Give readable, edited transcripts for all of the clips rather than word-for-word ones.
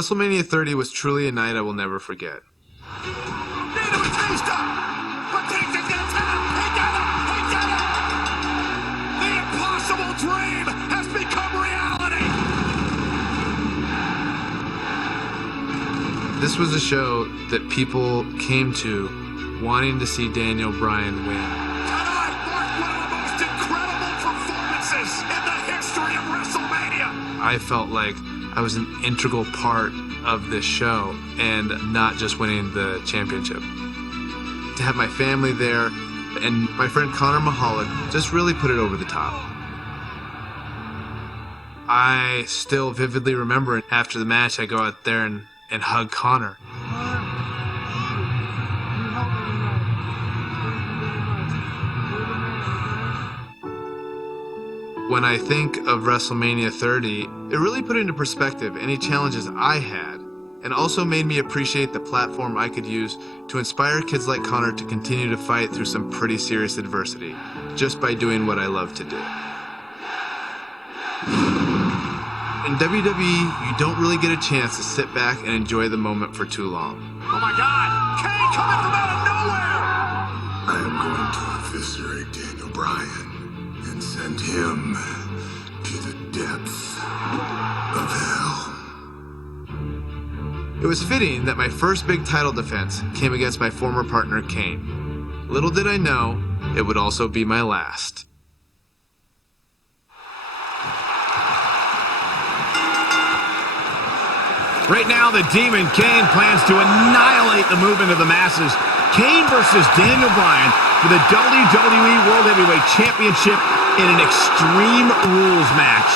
WrestleMania 30 was truly a night I will never forget. Dream has become reality. This was a show that people came to wanting to see Daniel Bryan win. Tonight marked one of the most incredible performances in the history of WrestleMania. I felt like I was an integral part of this show and not just winning the championship. To have my family there and my friend Connor Mahalik just really put it over the top. I still vividly remember after the match, I go out there and hug Connor. When I think of WrestleMania 30, it really put into perspective any challenges I had, and also made me appreciate the platform I could use to inspire kids like Connor to continue to fight through some pretty serious adversity, just by doing what I love to do. In WWE, you don't really get a chance to sit back and enjoy the moment for too long. Oh my God! Kane coming from out of nowhere! I am going to eviscerate Daniel Bryan and send him to the depths of hell. It was fitting that my first big title defense came against my former partner, Kane. Little did I know, it would also be my last. Right now, the Demon Kane plans to annihilate the movement of the masses. Kane versus Daniel Bryan for the WWE World Heavyweight Championship in an Extreme Rules match.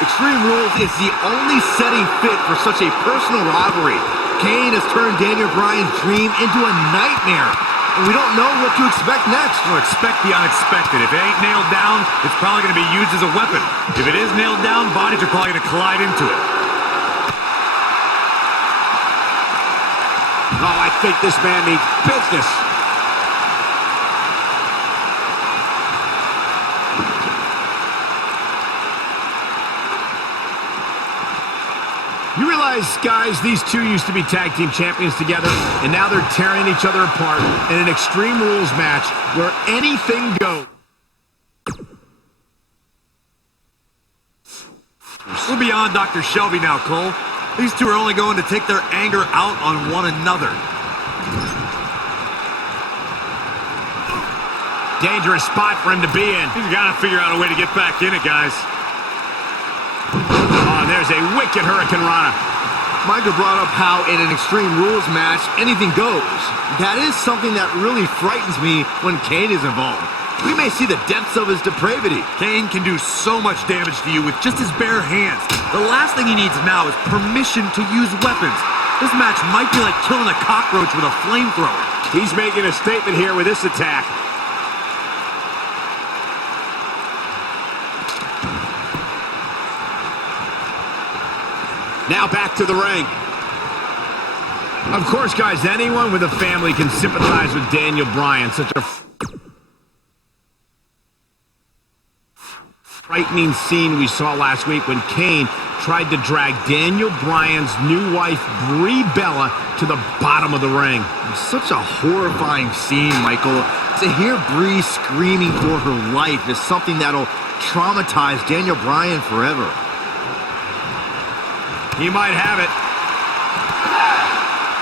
Extreme Rules is the only setting fit for such a personal rivalry. Kane has turned Daniel Bryan's dream into a nightmare, and we don't know what to expect next. Well, expect the unexpected. If it ain't nailed down, it's probably going to be used as a weapon. If it is nailed down, bodies are probably going to collide into it. Oh, I think this man means business. You realize, guys, these two used to be tag team champions together, and now they're tearing each other apart in an Extreme Rules match where anything goes. We're beyond Dr. Shelby now, Cole. These two are only going to take their anger out on one another. Dangerous spot for him to be in. He's got to figure out a way to get back in it, guys. Oh, there's a wicked Hurricane Rana. Michael brought up how in an Extreme Rules match, anything goes. That is something that really frightens me when Kane is involved. We may see the depths of his depravity. Kane can do so much damage to you with just his bare hands. The last thing he needs now is permission to use weapons. This match might be like killing a cockroach with a flamethrower. He's making a statement here with this attack. Now back to the ring. Of course, guys, anyone with a family can sympathize with Daniel Bryan. Such a frightening scene we saw last week when Kane tried to drag Daniel Bryan's new wife, Brie Bella, to the bottom of the ring. Such a horrifying scene, Michael. To hear Brie screaming for her life is something that'll traumatize Daniel Bryan forever. He might have it.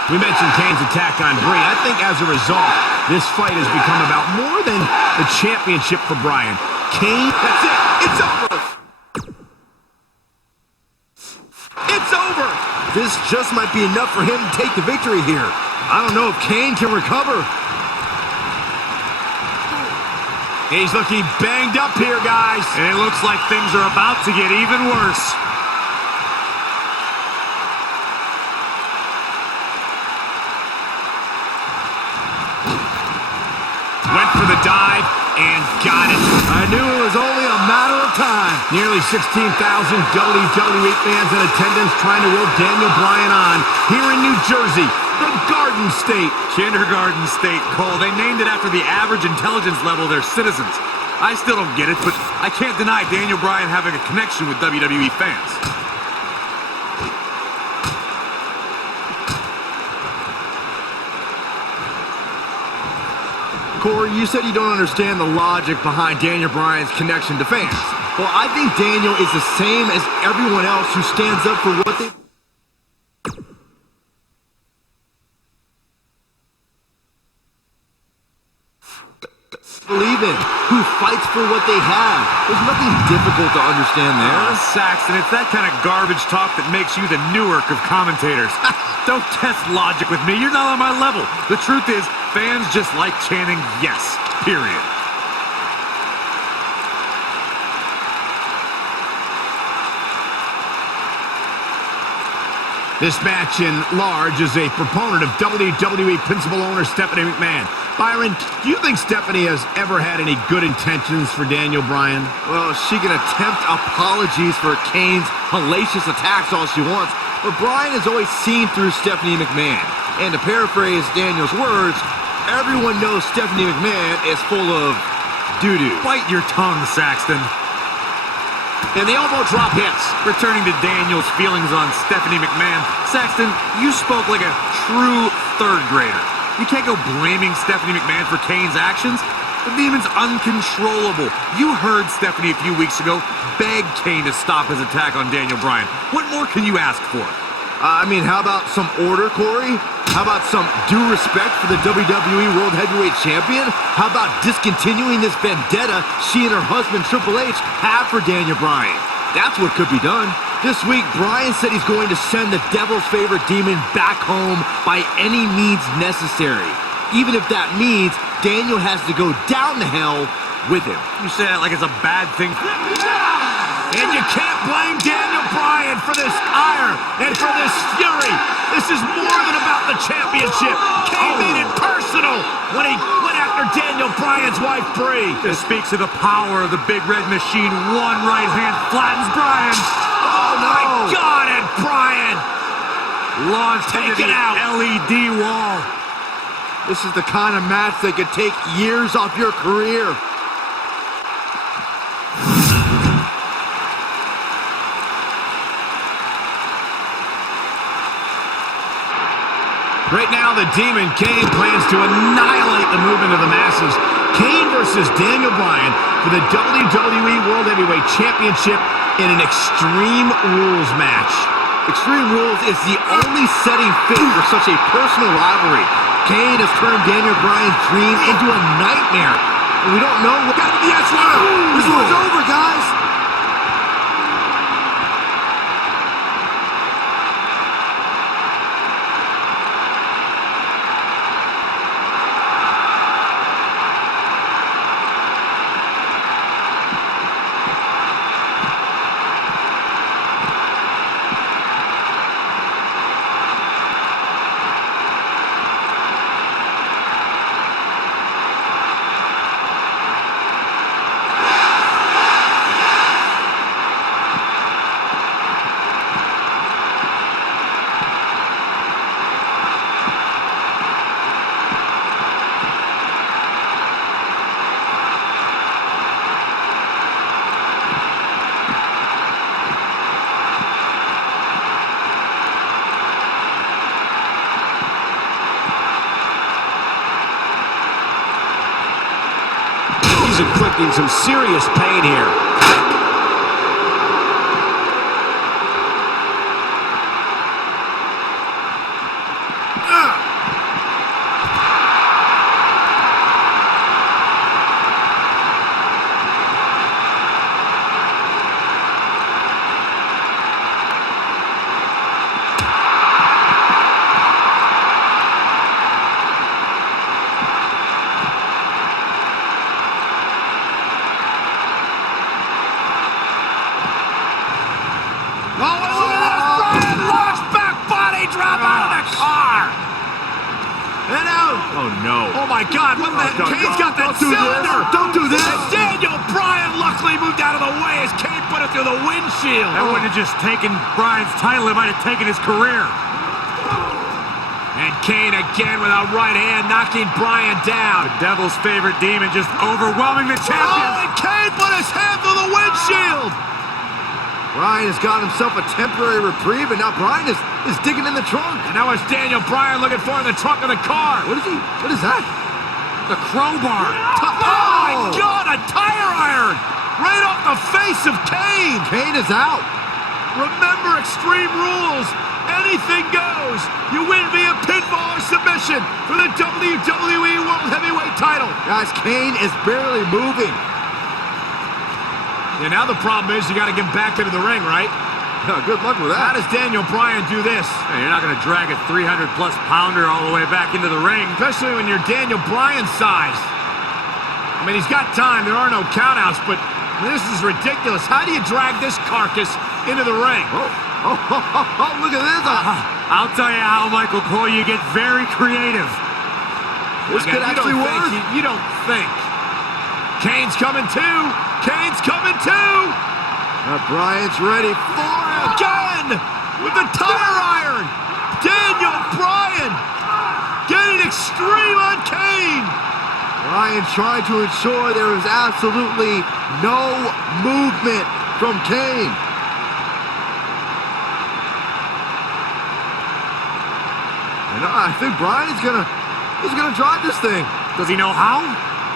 We mentioned Kane's attack on Brie. I think as a result, this fight has become about more than the championship for Bryan. Kane, that's it. It's over. It's over. This just might be enough for him to take the victory here. I don't know if Kane can recover. He's looking banged up here, guys. And it looks like things are about to get even worse. Went for the dive and got it. I knew it was only a matter of time. Nearly 16,000 WWE fans in attendance trying to rope Daniel Bryan on here in New Jersey, the Garden State. Kindergarten State, Cole. They named it after the average intelligence level of their citizens. I still don't get it, but I can't deny Daniel Bryan having a connection with WWE fans. Corey, you said you don't understand the logic behind Daniel Bryan's connection to fans. Well, I think Daniel is the same as everyone else who stands up for what they believe in, who fights for what they have. There's nothing difficult to understand there. Saxton, it's that kind of garbage talk that makes you the Newark of commentators. Don't test logic with me. You're not on my level. The truth is, fans just like chanting yes, period. This match in large is a proponent of WWE principal owner Stephanie McMahon. Byron, do you think Stephanie has ever had any good intentions for Daniel Bryan? Well, she can attempt apologies for Kane's hellacious attacks all she wants, but Bryan has always seen through Stephanie McMahon. And to paraphrase Daniel's words, everyone knows Stephanie McMahon is full of doo-doo. Bite your tongue, Saxton. And the elbow drop hits. Returning to Daniel's feelings on Stephanie McMahon, Saxton, you spoke like a true third grader. You can't go blaming Stephanie McMahon for Kane's actions. The demon's uncontrollable. You heard Stephanie a few weeks ago beg Kane to stop his attack on Daniel Bryan. What more can you ask for? I mean, how about some order, Corey? How about some due respect for the WWE World Heavyweight Champion? How about discontinuing this vendetta she and her husband Triple H have for Daniel Bryan? That's what could be done. This week, Bryan said he's going to send the devil's favorite demon back home by any means necessary. Even if that means Daniel has to go down to hell with him. You say that like it's a bad thing. And you can't blame Daniel Bryan for this ire and for this fury. This is more than about the championship. Kane made it personal when he went after Daniel Bryan's wife, Brie. This speaks of the power of the big red machine. One right hand flattens Bryan. Oh my God, and Bryan Launched into the LED wall. This is the kind of match that could take years off your career. Right now, the Demon Kane plans to annihilate the movement of the masses. Kane versus Daniel Bryan for the WWE World Heavyweight Championship in an Extreme Rules match. Extreme Rules is the only setting fit for such a personal rivalry. Kane has turned Daniel Bryan's dream into a nightmare. And we don't know what... Yes, this one's over, guys! He's inflicting some serious pain here. Oh no. Oh my God, what the heck? Kane's got that cylinder! Don't do this! And Daniel Bryan luckily moved out of the way as Kane put it through the windshield. That wouldn't have just taken Bryan's title, it might have taken his career. And Kane again with a right hand knocking Bryan down. The devil's favorite demon just overwhelming the champion. Oh, and Kane put his hand through the windshield! Bryan has got himself a temporary reprieve, and now Bryan is digging in the trunk. And now it's Daniel Bryan looking for in the trunk of the car. What is he? What is that? The crowbar. Oh, my God, a tire iron! Right off the face of Kane! Kane is out. Remember Extreme Rules. Anything goes. You win via pinfall or submission for the WWE World Heavyweight title. Guys, Kane is barely moving. Yeah, now the problem is you got to get back into the ring, right? Good luck with How that. does Daniel Bryan do this? Hey, you're not going to drag a 300-plus pounder all the way back into the ring. Especially when you're Daniel Bryan's size. I mean, he's got time. There are no countouts, but this is ridiculous. How do you drag this carcass into the ring? Look at this. I'll tell you how, Michael Cole, you get very creative. This could actually work. You don't think. Kane's coming too. Kane's coming too. Bryan's ready for it. Again with the tire iron. Daniel Bryan getting extreme on Kane. Bryan trying to ensure there is absolutely no movement from Kane. And I think Bryan's he's gonna drive this thing. Does he know how?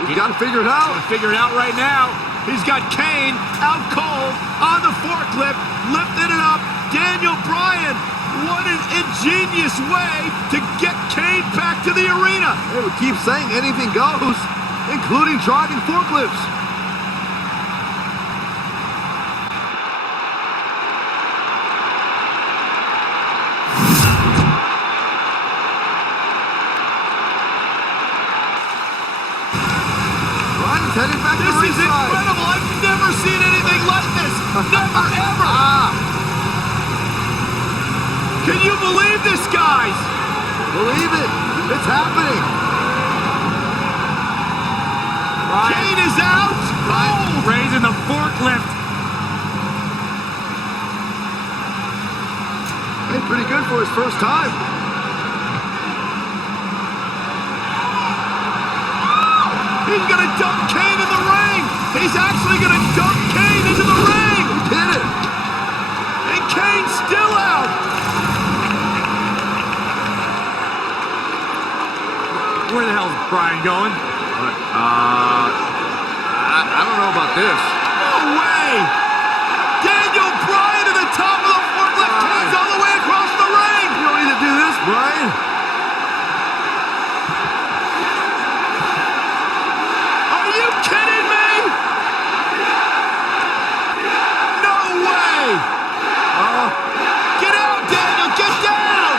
He's got to figure it out. Figure it out right now. He's got Kane out cold on the forklift, lifting it up. Daniel Bryan, what an ingenious way to get Kane back to the arena. They would keep saying anything goes, including driving forklifts. Bryan's heading back to This is ringside. incredible. I've never seen anything like this. Never, ever. Can you believe this, guys? Believe it. It's happening. Kane is out. Oh, Raising the forklift. Hey, pretty good for his first time. he's going to dump Kane in the ring. He's actually going to dump Kane into the ring. He did it. And Kane's still out. Where the hell's Bryan going? I don't know about this. No way. Daniel Bryan to the top of the forklift. Kane's all the way across the ring. You don't need to do this, Bryan. Are you kidding me? No way. Get out, Daniel. Get down.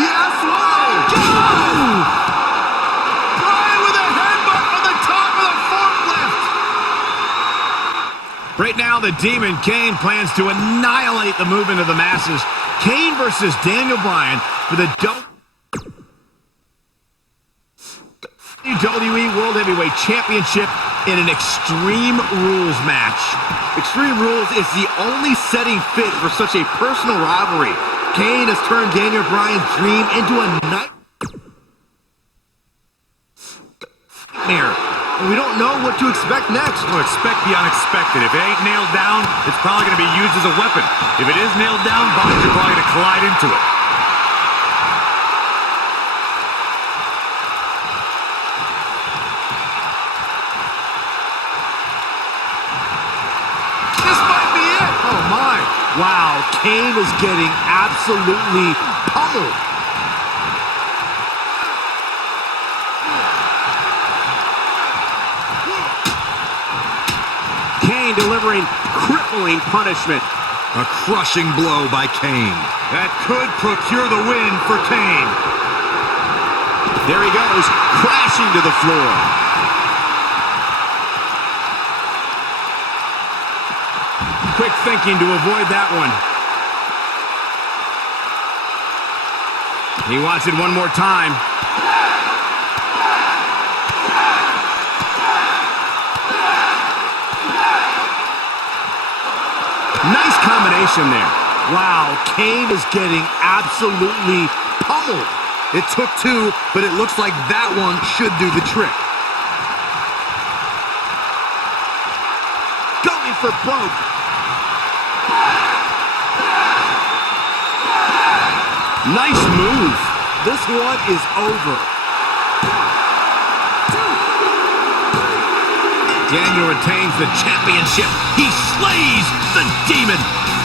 Yes way. Go. Bryan with a headbutt on the top of the forklift. Right now, the Demon Kane plans to annihilate the movement of the masses. Kane versus Daniel Bryan for the WWE World Heavyweight Championship in an Extreme Rules match. Extreme Rules is the only setting fit for such a personal rivalry. Kane has turned Daniel Bryan's dream into a nightmare. And we don't know what to expect next. Well, expect the unexpected. If it ain't nailed down, it's probably going to be used as a weapon. If it is nailed down, bodies are probably going to collide into it. This might be it. Oh my. Wow, Kane is getting absolutely pummeled. Kane delivering crippling punishment. A crushing blow by Kane. That could procure the win for Kane. There he goes, crashing to the floor. Quick thinking to avoid that one. He wants it one more time. Nice combination there. Wow, Kane is getting absolutely pummeled. It took two, but it looks like that one should do the trick. Going for broke. Nice move. This one is over. Daniel retains the championship. He slays the Demon.